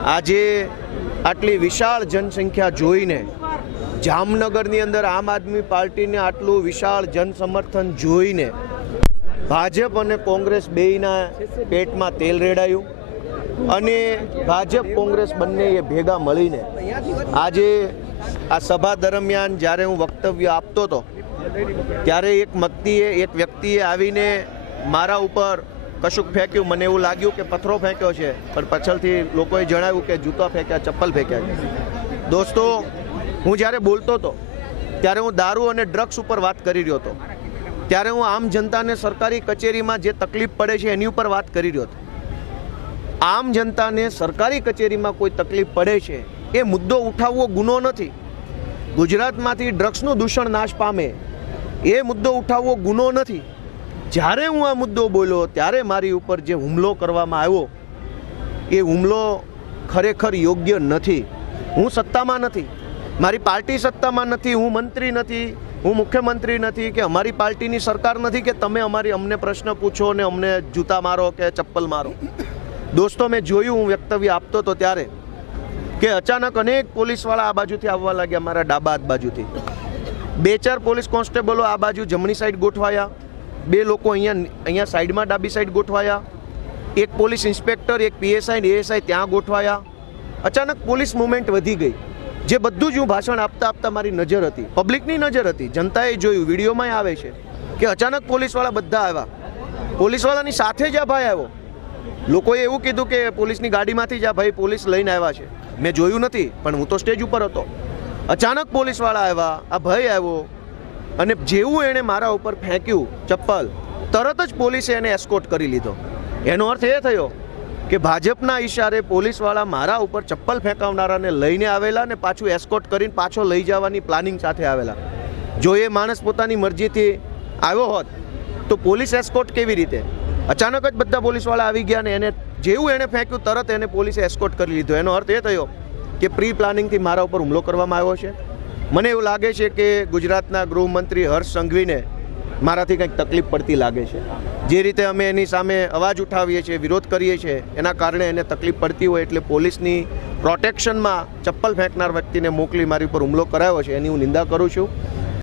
આજે આટલી વિશાળ જનસંખ્યા જોઈને જામનગરની અંદર આમ આદમી પાર્ટીને આટલું વિશાળ જનસમર્થન જોઈને ભાજપ અને કોંગ્રેસ બેયના પેટમાં તેલ રેડાયું અને ભાજપ કોંગ્રેસ બંનેએ ભેગા મળીને આજે આ સભા દરમિયાન જ્યારે હું વક્તવ્ય આપતો હતો ત્યારે એક વ્યક્તિએ આવીને મારા ઉપર કશુંક ફેંક્યું. મને એવું લાગ્યું કે પથ્થરો ફેંક્યો છે, પણ પાછળથી લોકોએ જણાવ્યું કે જૂતા ફેંક્યા, ચપ્પલ ફેંક્યા છે. દોસ્તો, હું જ્યારે બોલતો હતો ત્યારે હું દારૂ અને ડ્રગ્સ ઉપર વાત કરી રહ્યો હતો. ત્યારે હું આમ જનતાને સરકારી કચેરીમાં જે તકલીફ પડે છે એની ઉપર વાત કરી રહ્યો હતો. આમ જનતાને સરકારી કચેરીમાં કોઈ તકલીફ પડે છે એ મુદ્દો ઉઠાવવો ગુનો નથી. ગુજરાતમાંથી ડ્રગ્સનું દૂષણ નાશ પામે એ મુદ્દો ઉઠાવવો ગુનો નથી. જ્યારે હું આ મુદ્દો બોલ્યો ત્યારે મારી ઉપર જે હુમલો કરવામાં આવ્યો એ હુમલો ખરેખર યોગ્ય નથી. હું સત્તામાં નથી, મારી પાર્ટી સત્તામાં નથી, હું મંત્રી નથી, હું મુખ્યમંત્રી નથી કે અમારી પાર્ટીની સરકાર નથી કે તમે અમને પ્રશ્ન પૂછો ને અમને જૂતા મારો કે ચપ્પલ મારો. દોસ્તો, મેં જોયું, હું વક્તવ્ય આપતો હતો ત્યારે કે અચાનક અનેક પોલીસવાળા આ બાજુથી આવવા લાગ્યા, મારા ડાબા હાથ બાજુથી. 2-4 પોલીસ કોન્સ્ટેબલો આ બાજુ જમણી સાઈડ ગોઠવાયા, 2 લોકો અહીંયા સાઈડમાં ડાબી સાઈડ ગોઠવાયા, એક પોલીસ ઇન્સ્પેક્ટર, એક પીએસઆઈ ને એએસઆઈ ત્યાં ગોઠવાયા. અચાનક પોલીસ મુવમેન્ટ વધી ગઈ. જે બધું જ હું ભાષણ આપતા મારી નજર હતી, પબ્લિકની નજર હતી, જનતાએ જોયું, વિડીયોમાં આવે છે કે અચાનક પોલીસવાળા બધા આવ્યા. પોલીસવાળાની સાથે જ આ ભાઈ આવ્યો. લોકોએ એવું કીધું કે પોલીસની ગાડીમાંથી જ આ ભાઈ પોલીસ લઈને આવ્યા છે. મેં જોયું નથી, પણ હું તો સ્ટેજ ઉપર હતો. અચાનક પોલીસવાળા આવ્યા, આ ભાઈ આવ્યો અને જેવું એણે મારા ઉપર ફેંક્યું ચપ્પલ, તરત જ પોલીસે એને એસ્કોર્ટ કરી લીધો. એનો અર્થ એ થયો કે ભાજપના ઈશારે પોલીસવાળા મારા ઉપર ચપ્પલ ફેંકાવનારાને લઈને આવેલા ને પાછું એસ્કોર્ટ કરીને પાછો લઈ જવાની પ્લાનિંગ સાથે આવેલા. જો એ માણસ પોતાની મરજીથી આવ્યો હોત તો પોલીસ એસ્કોર્ટ કેવી રીતે? અચાનક જ બધા પોલીસવાળા આવી ગયા ને એને જેવું એણે ફેંક્યું તરત એને પોલીસે એસ્કોર્ટ કરી લીધો. એનો અર્થ એ થયો કે પ્રી પ્લાનિંગથી મારા ઉપર હુમલો કરવામાં આવ્યો છે. મને એવું લાગે છે કે ગુજરાતના ગૃહમંત્રી હર્ષ સંઘવીને મારાથી કંઈક તકલીફ પડતી લાગે છે. જે રીતે અમે એની સામે અવાજ ઉઠાવીએ છીએ, વિરોધ કરીએ છીએ, એના કારણે એને તકલીફ પડતી હોય એટલે પોલીસની પ્રોટેક્શનમાં ચપ્પલ ફેંકનાર વ્યક્તિને મોકલી મારી ઉપર હુમલો કરાયો છે, એની હું નિંદા કરું છું.